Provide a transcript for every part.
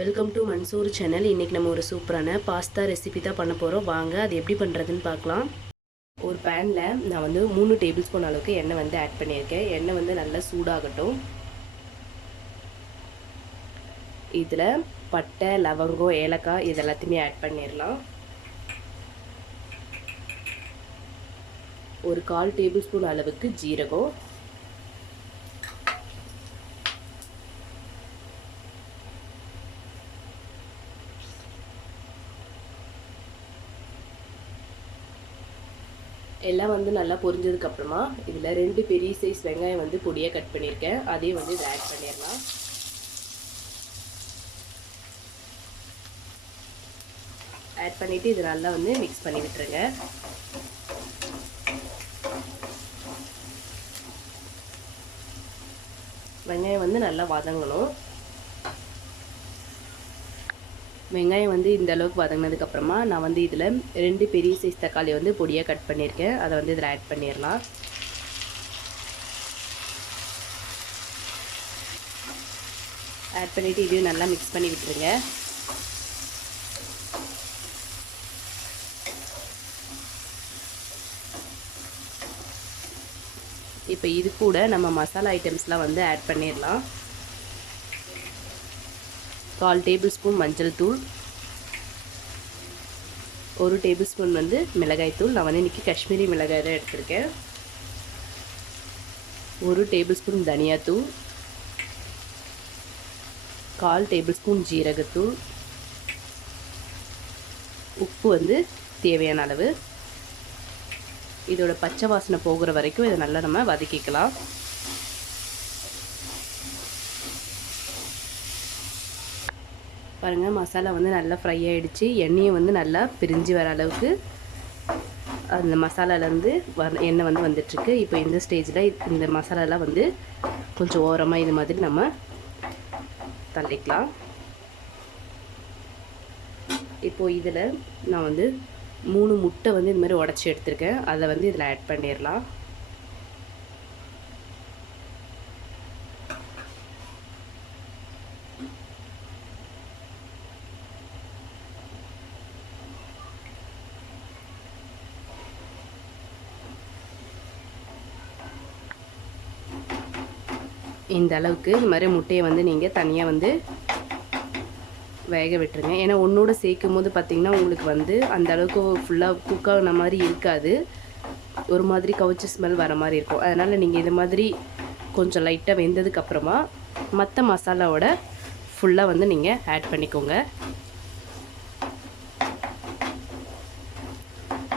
Welcome to Mansoor channel. இன்றைக்கி நம்ம ஒரு சூப்பரான பாஸ்தா ரெசிபி தான் பண்ண போகிறோம். வாங்க அது எப்படி பண்ணுறதுன்னு பார்க்கலாம். ஒரு பேனில் நான் வந்து 3 டேபிள் ஸ்பூன் அளவுக்கு எண்ணெய் வந்து ஆட் பண்ணியிருக்கேன். எண்ணெய் வந்து நல்லா சூடாகட்டும். இதில் பட்டை, லவங்கம், ஏலக்காய் இது எல்லாத்தையுமே ஆட் பண்ணிடலாம். ஒரு 1/4 டேபிள் ஸ்பூன் அளவுக்கு ஜீரகம், எல்லாம் வந்து நல்லா பொரிஞ்சதுக்கப்புறமா இதில் 2 பெரிய சைஸ் வெங்காயம் வந்து பொடியாக கட் பண்ணியிருக்கேன். அதையும் வந்து இதை ஆட் பண்ணிடலாம். ஆட் பண்ணிவிட்டு இது நல்லா வந்து மிக்ஸ் பண்ணி விட்டுருங்க. வெங்காயம் வந்து நல்லா வதங்கணும். வெங்காயம் வந்து இந்த அளவுக்கு வதங்கினதுக்கப்புறமா நான் வந்து இதில் 2 பெரிய சைஸ் தக்காளி வந்து பொடியாக கட் பண்ணியிருக்கேன். அதை வந்து இதில் ஆட் பண்ணிடலாம். ஆட் பண்ணிவிட்டு இதையும் நல்லா மிக்ஸ் பண்ணி விட்டுருங்க. இப்போ இது கூட நம்ம மசாலா ஐட்டம்ஸ்லாம் வந்து ஆட் பண்ணிடலாம். 1/4 டேபிள் ஸ்பூன் மஞ்சள் தூள், 1 டேபிள் ஸ்பூன் வந்து மிளகாய் தூள். நான் வந்து இன்றைக்கி காஷ்மீரி மிளகாய் தான் எடுத்திருக்கேன். 1 டேபிள் ஸ்பூன் தனியாத்தூள், 1/4 டேபிள் ஸ்பூன் ஜீரகத்தூள், உப்பு வந்து தேவையான அளவு. இதோட பச்சை வாசனை போகிற வரைக்கும் இதை நல்லா நம்ம வதக்கிக்கலாம். பாருங்கள், மசாலா வந்து நல்லா ஃப்ரை ஆகிடுச்சு. எண்ணெயை வந்து நல்லா பிரிஞ்சு வர அளவுக்கு அந்த மசாலாலேருந்து எண்ணெய் வந்து வந்துட்டுருக்கு. இப்போ இந்த ஸ்டேஜில் இந்த மசாலாலாம் வந்து கொஞ்சம் ஓரமாக இது மாதிரி நம்ம தள்ளிக்கலாம். இப்போது இதில் நான் வந்து 3 முட்டை வந்து இது மாதிரி உடச்சி எடுத்திருக்கேன். அதை வந்து இதில் ஆட் பண்ணிடலாம். இந்த அளவுக்கு இந்த மாதிரி முட்டையை வந்து நீங்கள் தனியாக வந்து வேக விட்டுருங்க. ஏன்னா ஒன்றோடு சேர்க்கும் போது பார்த்திங்கன்னா உங்களுக்கு வந்து அந்த அளவுக்கு ஃபுல்லாக குக்கான மாதிரி இருக்காது. ஒரு மாதிரி கவுச்சி ஸ்மெல் வர மாதிரி இருக்கும். அதனால் நீங்கள் இது மாதிரி கொஞ்சம் லைட்டாக வெந்ததுக்கப்புறமா மற்ற மசாலாவோட ஃபுல்லாக வந்து நீங்கள் ஆட் பண்ணிக்கோங்க.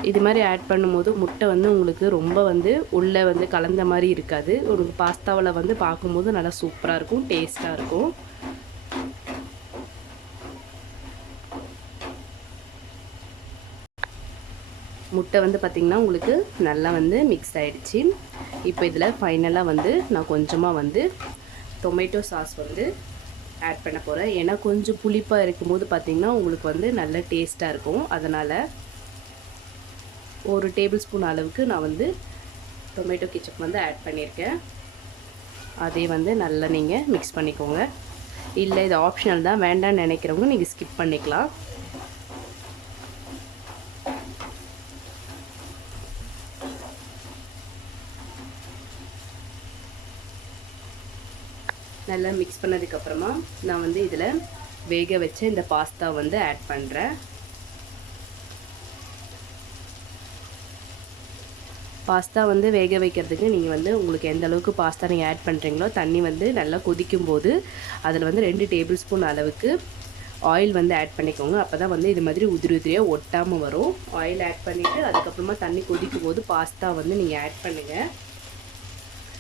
இது மாதிரி ஆட் பண்ணும்போது முட்டை வந்து உங்களுக்கு ரொம்ப வந்து உள்ளே வந்து கலந்த மாதிரி இருக்காது. ஒரு பாஸ்தாவில் வந்து பார்க்கும்போது நல்லா சூப்பராக இருக்கும், டேஸ்ட்டாக இருக்கும். முட்டை வந்து பார்த்திங்கன்னா உங்களுக்கு நல்லா வந்து மிக்ஸ் ஆகிடுச்சு. இப்போ இதில் ஃபைனலாக வந்து நான் கொஞ்சமாக வந்து டொமேட்டோ சாஸ் வந்து ஆட் பண்ண போகிறேன். ஏன்னா கொஞ்சம் புளிப்பாக இருக்கும்போது பார்த்திங்கன்னா உங்களுக்கு வந்து நல்ல டேஸ்ட்டாக இருக்கும். அதனால் 1 டேபிள் ஸ்பூன் அளவுக்கு நான் வந்து டொமேட்டோ கெச்சப் வந்து ஆட் பண்ணியிருக்கேன். அதே வந்து நல்லா நீங்கள் மிக்ஸ் பண்ணிக்கோங்க. இல்லை இது ஆப்ஷனல் தான், வேண்டான்னு நினைக்கிறவங்க நீங்கள் ஸ்கிப் பண்ணிக்கலாம். நல்லா மிக்ஸ் பண்ணதுக்கப்புறமா நான் வந்து இதில் வேக வச்ச இந்த பாஸ்தா வந்து ஆட் பண்ணுறேன். பாஸ்தா வந்து வேக வைக்கிறதுக்கு நீங்கள் வந்து உங்களுக்கு எந்த அளவுக்கு பாஸ்தா நீங்கள் ஆட் பண்ணுறீங்களோ தண்ணி வந்து நல்லா கொதிக்கும் போது அதில் வந்து 2 டேபிள் ஸ்பூன் அளவுக்கு ஆயில் வந்து ஆட் பண்ணிக்கோங்க. அப்போ தான் வந்து இது மாதிரி உதிரி உதிரியாக ஒட்டாமல் வரும். ஆயில் ஆட் பண்ணிவிட்டு அதுக்கப்புறமா தண்ணி கொதிக்கும் போது பாஸ்தா வந்து நீங்கள் ஆட் பண்ணுங்கள்.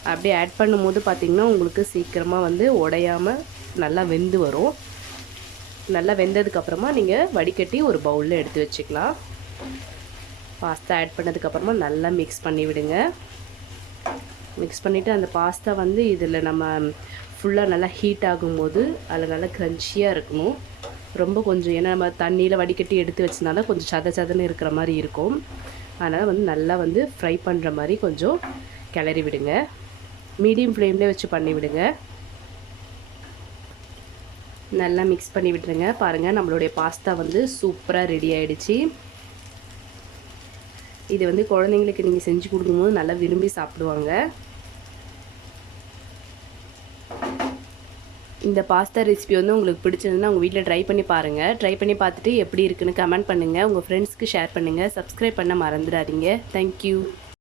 அப்படி ஆட் பண்ணும்போது பார்த்திங்கன்னா உங்களுக்கு சீக்கிரமாக வந்து உடையாமல் நல்லா வெந்து வரும். நல்லா வெந்ததுக்கப்புறமா நீங்கள் வடிகட்டி ஒரு பவுலில் எடுத்து வச்சுக்கலாம். பாஸ்தா ஆட் பண்ணதுக்கப்புறமா நல்லா மிக்ஸ் பண்ணி விடுங்க. மிக்ஸ் பண்ணிவிட்டு அந்த பாஸ்தா வந்து இதில் நம்ம ஃபுல்லாக நல்லா ஹீட் ஆகும்போது அதில் நல்லா க்ரன்ச்சியாக இருக்கணும். ரொம்ப கொஞ்சம் ஏன்னா நம்ம தண்ணியில் வடிகட்டி எடுத்து வச்சனால கொஞ்சம் சதன்னு இருக்கிற மாதிரி இருக்கும். அதனால் வந்து நல்லா வந்து ஃப்ரை பண்ணுற மாதிரி கொஞ்சம் கிளறி விடுங்க. மீடியம் ஃப்ளேம்லேயே வச்சு பண்ணி விடுங்க. நல்லா மிக்ஸ் பண்ணி விட்டுருங்க. பாருங்கள் நம்மளுடைய பாஸ்தா வந்து சூப்பராக ரெடி ஆகிடுச்சு. இது வந்து குழந்தைங்களுக்கு நீங்கள் செஞ்சு கொடுக்கும்போது நல்லா விரும்பி சாப்பிடுவாங்க. இந்த பாஸ்தா ரெசிபி வந்து உங்களுக்கு பிடிச்சிருந்தா உங்கள் வீட்டில் ட்ரை பண்ணி பாருங்கள். ட்ரை பண்ணி பார்த்துட்டு எப்படி இருக்குன்னு கமெண்ட் பண்ணுங்கள். உங்கள் ஃப்ரெண்ட்ஸ்க்கு ஷேர் பண்ணுங்கள். சப்ஸ்கிரைப் பண்ண மறந்துடாதீங்க. தேங்க்யூ.